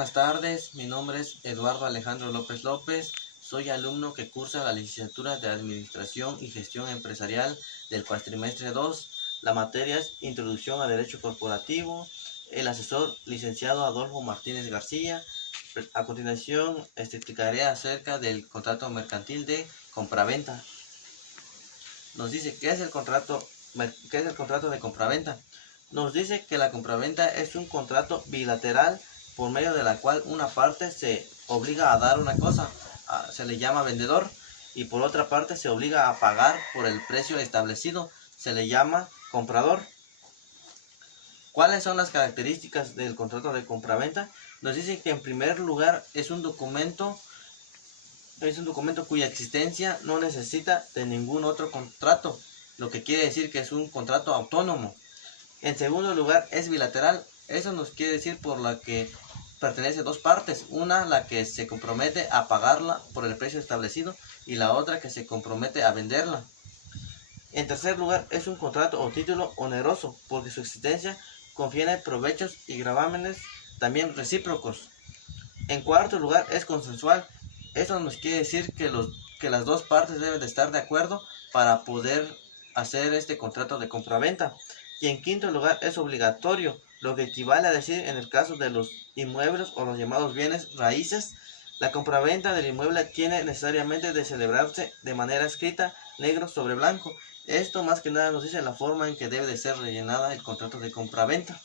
Buenas tardes, mi nombre es Eduardo Alejandro López López, soy alumno que cursa la licenciatura de Administración y Gestión Empresarial del cuatrimestre 2. La materia es Introducción a Derecho Corporativo. El asesor licenciado Adolfo Martínez García. A continuación explicaré acerca del contrato mercantil de compraventa. Nos dice, ¿qué es el contrato de compraventa? Nos dice que la compraventa es un contrato bilateral por medio de la cual una parte se obliga a dar una cosa, se le llama vendedor, y por otra parte se obliga a pagar por el precio establecido, se le llama comprador. ¿Cuáles son las características del contrato de compraventa? Nos dice que en primer lugar es un documento cuya existencia no necesita de ningún otro contrato, lo que quiere decir que es un contrato autónomo. En segundo lugar, es bilateral. Eso nos quiere decir por la que pertenece a dos partes. Una, la que se compromete a pagarla por el precio establecido, y la otra que se compromete a venderla. En tercer lugar, es un contrato o título oneroso, porque su existencia confiere provechos y gravámenes también recíprocos. En cuarto lugar, es consensual. Eso nos quiere decir que las dos partes deben de estar de acuerdo para poder hacer este contrato de compraventa. Y en quinto lugar, es obligatorio, lo que equivale a decir en el caso de los inmuebles o los llamados bienes raíces, la compraventa del inmueble tiene necesariamente de celebrarse de manera escrita, negro sobre blanco. Esto más que nada nos dice la forma en que debe de ser rellenada el contrato de compraventa.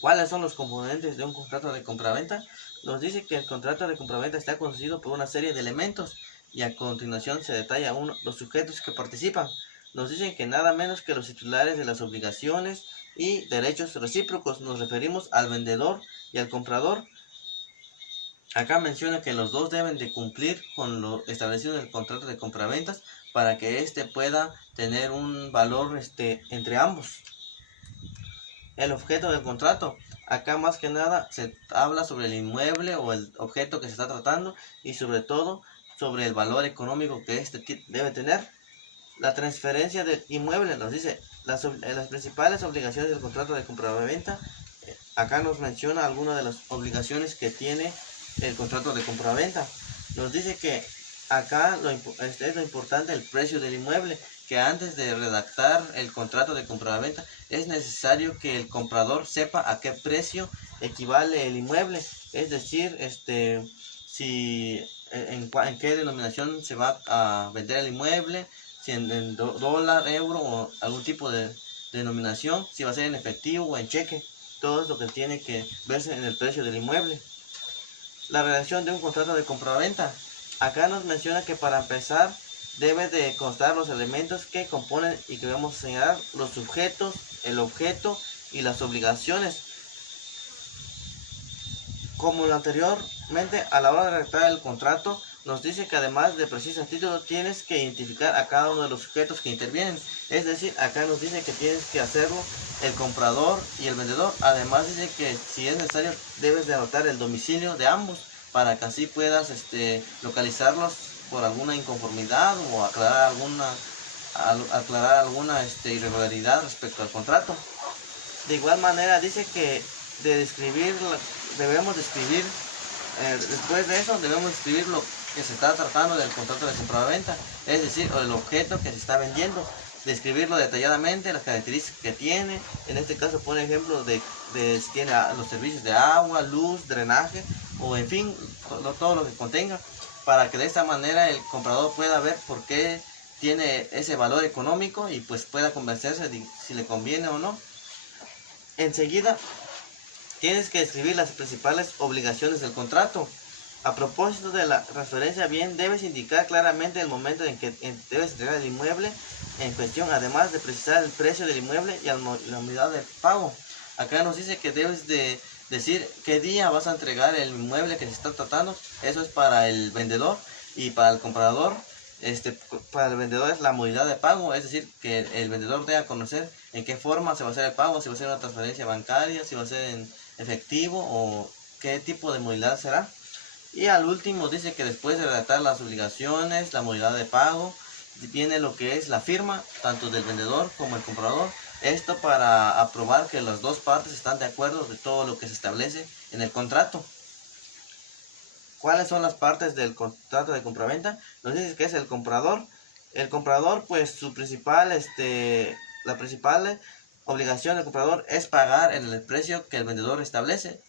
¿Cuáles son los componentes de un contrato de compraventa? Nos dice que el contrato de compraventa está constituido por una serie de elementos, y a continuación se detalla los sujetos que participan. Nos dicen que nada menos que los titulares de las obligaciones y derechos recíprocos. Nos referimos al vendedor y al comprador. Acá menciona que los dos deben de cumplir con lo establecido en el contrato de compraventas para que éste pueda tener un valor entre ambos. El objeto del contrato. Acá más que nada se habla sobre el inmueble o el objeto que se está tratando, y sobre todo sobre el valor económico que éste debe tener. La transferencia del inmueble nos dice las principales obligaciones del contrato de compraventa. Acá nos menciona algunas de las obligaciones que tiene el contrato de compraventa. Nos dice que acá es lo importante el precio del inmueble, que antes de redactar el contrato de compraventa es necesario que el comprador sepa a qué precio equivale el inmueble, es decir, en qué denominación se va a vender el inmueble, si en dólar, euro o algún tipo de denominación, si va a ser en efectivo o en cheque. Todo es lo que tiene que verse en el precio del inmueble. La redacción de un contrato de compraventa. Acá nos menciona que para empezar debe de constar los elementos que componen y que debemos señalar: los sujetos, el objeto y las obligaciones. Como lo anteriormente, a la hora de redactar el contrato, nos dice que además de precisar el título, tienes que identificar a cada uno de los sujetos que intervienen. Es decir, acá nos dice que tienes que hacerlo el comprador y el vendedor. Además dice que si es necesario debes de anotar el domicilio de ambos para que así puedas localizarlos por alguna inconformidad o aclarar alguna irregularidad respecto al contrato. De igual manera dice que después de eso debemos describir lo que se está tratando del contrato de compraventa, es decir, el objeto que se está vendiendo, describirlo detalladamente, las características que tiene. En este caso pone ejemplo de si tiene los servicios de agua, luz, drenaje, o en fin, todo lo que contenga, para que de esta manera el comprador pueda ver por qué tiene ese valor económico y pues pueda convencerse de si le conviene o no. Enseguida tienes que escribir las principales obligaciones del contrato. A propósito de la transferencia, bien, debes indicar claramente el momento en que debes entregar el inmueble en cuestión, además de precisar el precio del inmueble y la modalidad de pago. Acá nos dice que debes de decir qué día vas a entregar el inmueble que se está tratando. Eso es para el vendedor, y para el comprador, para el vendedor es la modalidad de pago, es decir, que el vendedor debe conocer en qué forma se va a hacer el pago, si va a ser una transferencia bancaria, si va a ser en efectivo o qué tipo de modalidad será. Y al último dice que después de redactar las obligaciones, la modalidad de pago, viene lo que es la firma, tanto del vendedor como el comprador. Esto para aprobar que las dos partes están de acuerdo de todo lo que se establece en el contrato. ¿Cuáles son las partes del contrato de compraventa? Nos dice que es el comprador. El comprador, pues su principal, la principal obligación del comprador es pagar en el precio que el vendedor establece.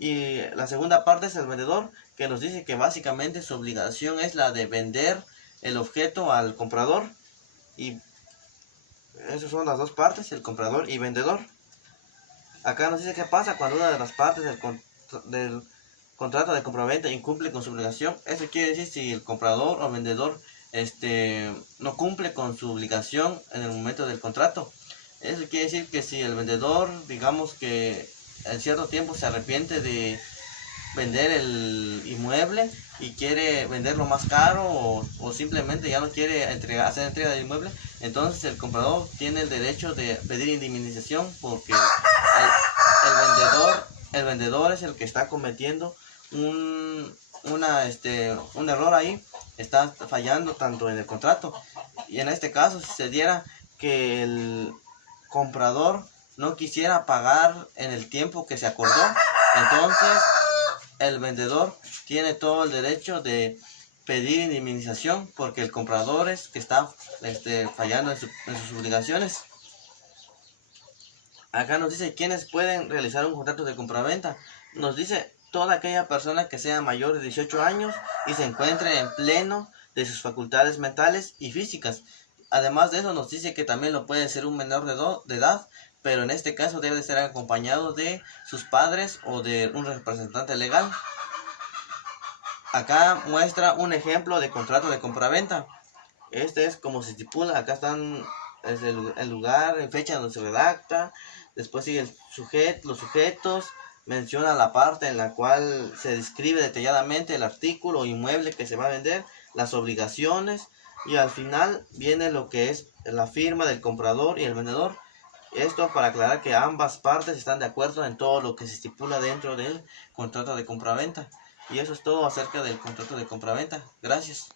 Y la segunda parte es el vendedor, que nos dice que básicamente su obligación es la de vender el objeto al comprador. Y esas son las dos partes, el comprador y vendedor. Acá nos dice qué pasa cuando una de las partes del contrato de compraventa incumple con su obligación. Eso quiere decir si el comprador o vendedor no cumple con su obligación en el momento del contrato. Eso quiere decir que si el vendedor, digamos que en cierto tiempo se arrepiente de vender el inmueble y quiere venderlo más caro, o simplemente ya no quiere hacer entrega del inmueble, entonces el comprador tiene el derecho de pedir indemnización, porque el vendedor es el que está cometiendo un error ahí, está fallando tanto en el contrato. Y en este caso, si se diera que el comprador no quisiera pagar en el tiempo que se acordó, entonces el vendedor tiene todo el derecho de pedir indemnización, porque el comprador es que está fallando en sus obligaciones. Acá nos dice quiénes pueden realizar un contrato de compraventa. Nos dice toda aquella persona que sea mayor de 18 años y se encuentre en pleno de sus facultades mentales y físicas. Además de eso, nos dice que también lo puede ser un menor de edad, pero en este caso debe de ser acompañado de sus padres o de un representante legal. Acá muestra un ejemplo de contrato de compraventa. Este es como se estipula. Acá están el lugar, en fecha donde se redacta. Después sigue los sujetos. Menciona la parte en la cual se describe detalladamente el artículo o inmueble que se va a vender, las obligaciones, y al final viene lo que es la firma del comprador y el vendedor. Esto para aclarar que ambas partes están de acuerdo en todo lo que se estipula dentro del contrato de compraventa. Y eso es todo acerca del contrato de compraventa. Gracias.